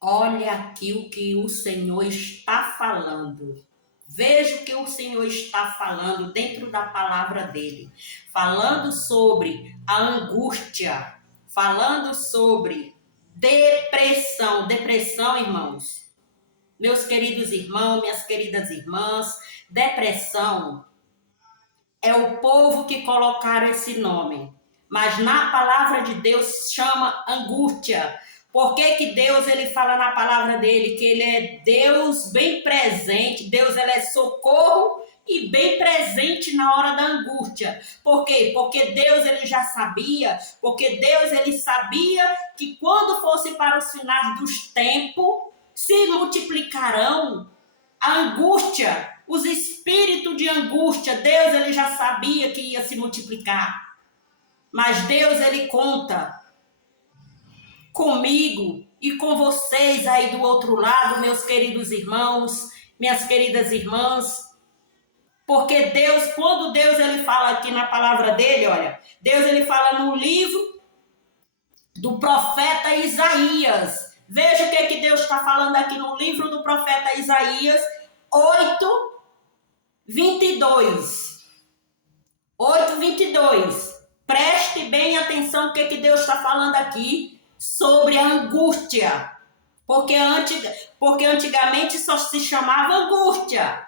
Olha aqui o que o Senhor está falando. Veja o que o Senhor está falando dentro da palavra dele. Falando sobre a angústia, falando sobre depressão. Depressão, irmãos. Meus queridos irmãos, minhas queridas irmãs, depressão é o povo que colocaram esse nome. Mas na palavra de Deus chama angústia. Por que que Deus ele fala na palavra dele que ele é Deus bem presente, Deus ele é socorro e bem presente na hora da angústia. Por quê? Porque Deus ele já sabia, porque Deus ele sabia que quando fosse para os finais dos tempos, se multiplicarão a angústia, os espíritos de angústia. Deus ele já sabia que ia se multiplicar. Mas Deus ele conta comigo e com vocês aí do outro lado, meus queridos irmãos, minhas queridas irmãs. Porque Deus, quando Deus ele fala aqui na palavra dele, olha, Deus ele fala no livro do profeta Isaías. Veja o que Deus está falando aqui no livro do profeta Isaías 8:22. 8:22. Preste bem atenção o que Deus está falando aqui sobre a angústia. Porque antigamente só se chamava angústia.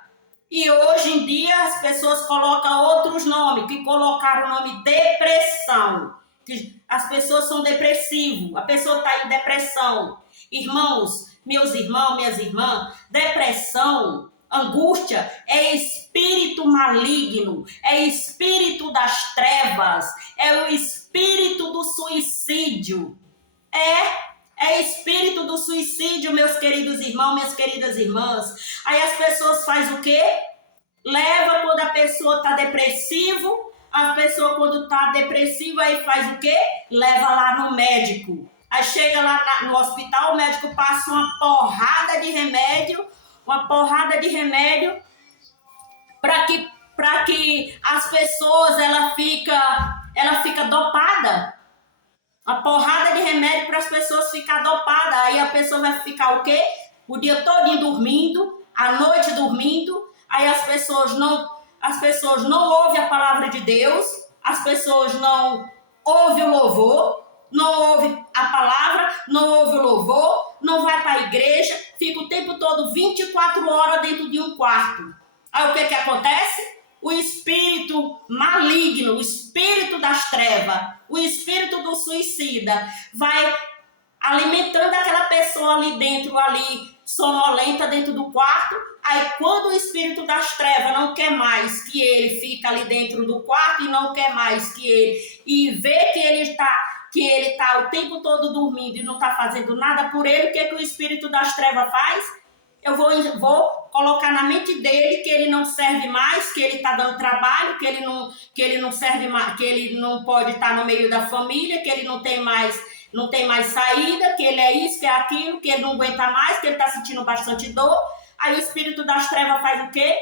E hoje em dia as pessoas colocam outros nomes, que colocaram o nome depressão. Que as pessoas são depressivas, a pessoa está em depressão. Irmãos, meus irmãos, minhas irmãs, depressão, angústia é espírito maligno, é espírito das trevas, é o espírito do suicídio. É espírito do suicídio, meus queridos irmãos, minhas queridas irmãs. Aí as pessoas fazem o quê? Leva quando a pessoa está depressivo. A pessoa quando está depressiva aí faz o quê? Leva lá no médico. Aí chega lá no hospital, o médico passa uma porrada de remédio para que as pessoas ela fica dopada. Uma porrada de remédio para as pessoas ficar dopadas. Aí a pessoa vai ficar o quê? O dia todo dormindo, a noite dormindo. Aí as pessoas não ouvem a palavra de Deus, as pessoas não ouvem o louvor, não ouvem a palavra, não ouvem o louvor, não vai para a igreja, fica o tempo todo 24 horas dentro de um quarto. Aí o que acontece? O espírito maligno, o espírito das trevas, o espírito do suicida vai alimentando aquela pessoa ali dentro, ali sonolenta dentro do quarto. Aí quando o espírito das trevas não quer mais que ele fica ali dentro do quarto e não quer mais que ele, e vê que ele está o tempo todo dormindo e não está fazendo nada por ele, o que o espírito das trevas faz? Eu vou colocar na mente dele que ele não serve mais, que ele está dando trabalho, que ele não serve mais, que ele não pode estar no meio da família, que ele não tem mais saída, que ele é isso, que é aquilo, que ele não aguenta mais, que ele está sentindo bastante dor. Aí o espírito das trevas faz o quê?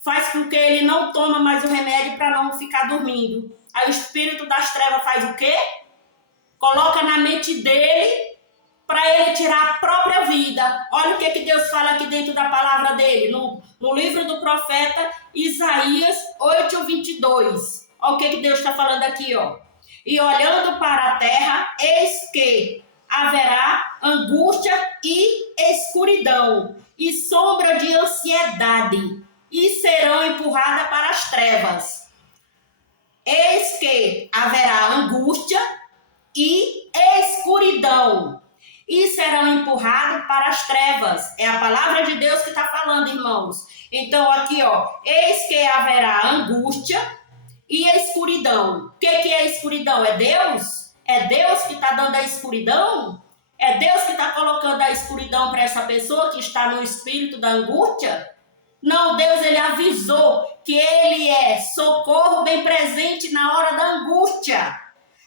Faz com que ele não toma mais o remédio para não ficar dormindo. Aí o espírito das trevas faz o quê? Coloca na mente dele para ele tirar a própria vida. Olha o que Deus fala aqui dentro da palavra dele, no livro do profeta Isaías 8:22. Olha o que Deus está falando aqui, ó. E olhando para a terra, eis que haverá angústia e escuridão, e sombra de ansiedade, e serão empurradas para as trevas. Eis que haverá angústia e escuridão, e serão empurrados para as trevas. É a palavra de Deus que está falando, irmãos. Então aqui, ó, eis que haverá angústia e a escuridão. O que é a escuridão? É Deus? É Deus que está dando a escuridão? É Deus que está colocando a escuridão para essa pessoa que está no espírito da angústia? Não, Deus ele avisou que ele é socorro bem presente na hora da angústia.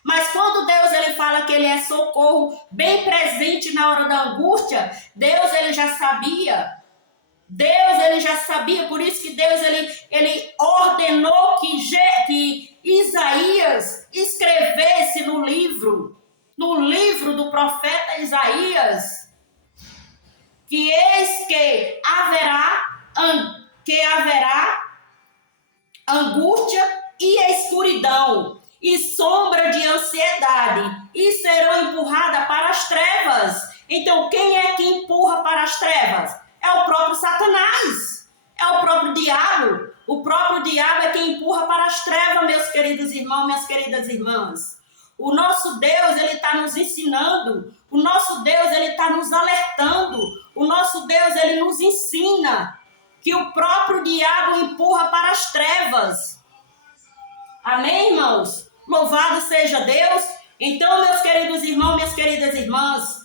Mas quando Deus ele fala que ele é socorro bem presente na hora da angústia, Deus ele já sabia. Deus ele já sabia, por isso que Deus ele ordenou que Isaías escrevesse no livro do profeta Isaías, que eis que haverá angústia e escuridão e sombra de ansiedade, e serão empurradas para as trevas. Então, quem é que empurra para as trevas? É o próprio Satanás, é o próprio diabo. O próprio diabo é quem empurra para as trevas, meus queridos irmãos, minhas queridas irmãs. O nosso Deus, ele está nos ensinando, o nosso Deus, ele está nos alertando, o nosso Deus, ele nos ensina que o próprio diabo empurra para as trevas. Amém, irmãos? Louvado seja Deus. Então, meus queridos irmãos, minhas queridas irmãs,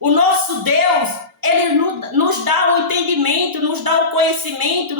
o nosso Deus, ele nos dá o entendimento, nos dá o conhecimento,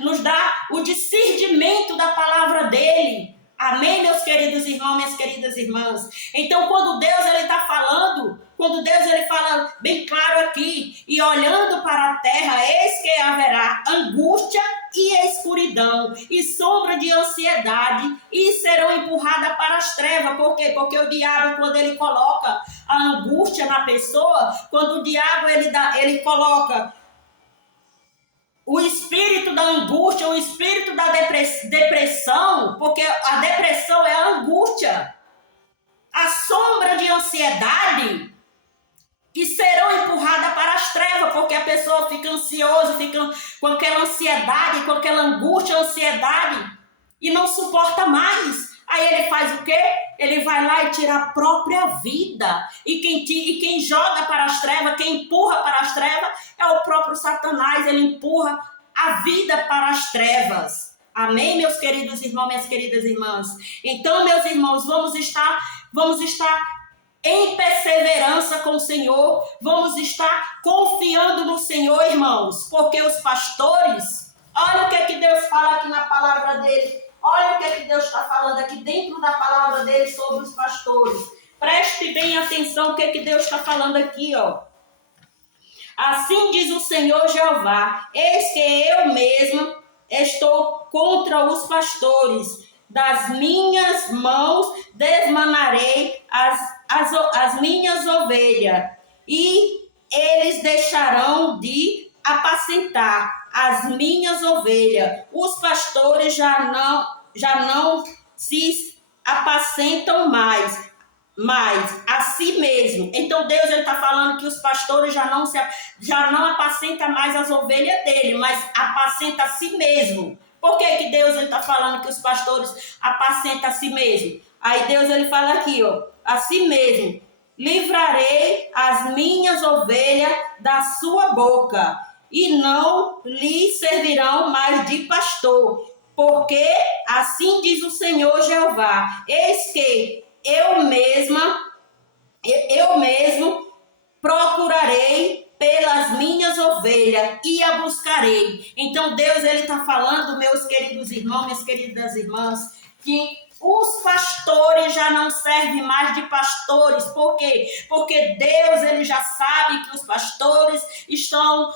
nos dá o discernimento da palavra dele. Amém, meus queridos irmãos, minhas queridas irmãs? Então, quando Deus está falando, quando Deus ele fala bem claro aqui, e olhando para a terra, eis que haverá angústia e escuridão, e sombra de ansiedade, e serão empurradas para as trevas. Por quê? Porque o diabo, quando ele coloca a angústia na pessoa, quando o diabo ele coloca o espírito da angústia, o espírito da depressão, porque a depressão é a angústia, a sombra de ansiedade, e serão empurradas para as trevas, porque a pessoa fica ansiosa, fica com aquela ansiedade, com aquela angústia, ansiedade, e não suporta mais. Aí ele faz o quê? Ele vai lá e tira a própria vida. E quem joga para as trevas, quem empurra para as trevas, é o próprio Satanás. Ele empurra a vida para as trevas. Amém, meus queridos irmãos, minhas queridas irmãs? Então, meus irmãos, vamos estar em perseverança com o Senhor. Vamos estar confiando no Senhor, irmãos. Porque os pastores, olha o que Deus fala aqui na palavra dele. Olha o que Deus está falando aqui dentro da palavra dele sobre os pastores. Preste bem atenção o que Deus está falando aqui, ó. Assim diz o Senhor Jeová: eis que eu mesmo estou contra os pastores. Das minhas mãos desmanarei as minhas ovelhas, e eles deixarão de apacentar as minhas ovelhas. Os pastores já não se apacentam mais a si mesmo. Então Deus está falando que os pastores já não apacentam mais as ovelhas dele, mas apacenta a si mesmo. Por que Deus está falando que os pastores apacentam a si mesmo? Aí Deus ele fala aqui, ó, a si mesmo: livrarei as minhas ovelhas da sua boca, e não lhe servirão mais de pastor. Porque assim diz o Senhor Jeová: eis que eu mesmo procurarei pelas minhas ovelhas e a buscarei. Então Deus ele está falando, meus queridos irmãos, minhas queridas irmãs, que os pastores já não servem mais de pastores. Por quê? Porque Deus ele já sabe que os pastores estão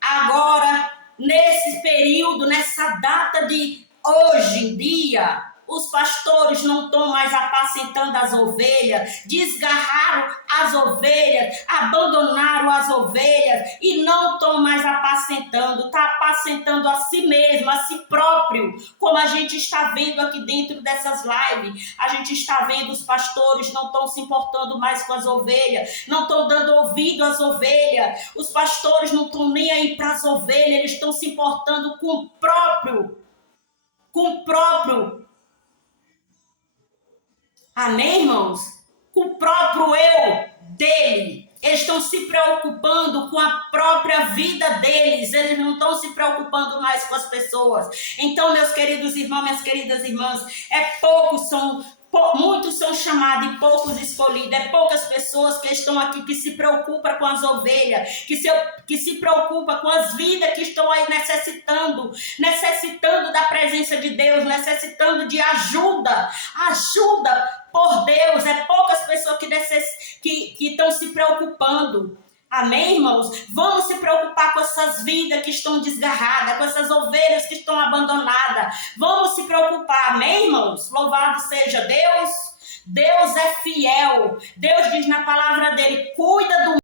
agora, nesse período, nessa data de hoje em dia, os pastores não estão mais apacentando as ovelhas, desgarraram as ovelhas, abandonaram as ovelhas e não estão mais apacentando, está apacentando a si mesmo, a si próprio, como a gente está vendo aqui dentro dessas lives. A gente está vendo os pastores não estão se importando mais com as ovelhas, não estão dando ouvido às ovelhas, os pastores não estão nem aí para as ovelhas, eles estão se importando com o próprio. Amém, irmãos? Com o próprio eu dele. Eles estão se preocupando com a própria vida deles. Eles não estão se preocupando mais com as pessoas. Então, meus queridos irmãos, minhas queridas irmãs, muitos são chamados e poucos escolhidos. É poucas pessoas que estão aqui que se preocupam com as ovelhas, que se preocupam com as vidas que estão aí necessitando da presença de Deus, necessitando de ajuda por Deus. É poucas pessoas que estão se preocupando. Amém, irmãos? Vamos se preocupar com essas vidas que estão desgarradas, com essas ovelhas que estão abandonadas. Vamos se preocupar, amém, irmãos? Louvado seja Deus. Deus é fiel. Deus diz na palavra dele: cuida do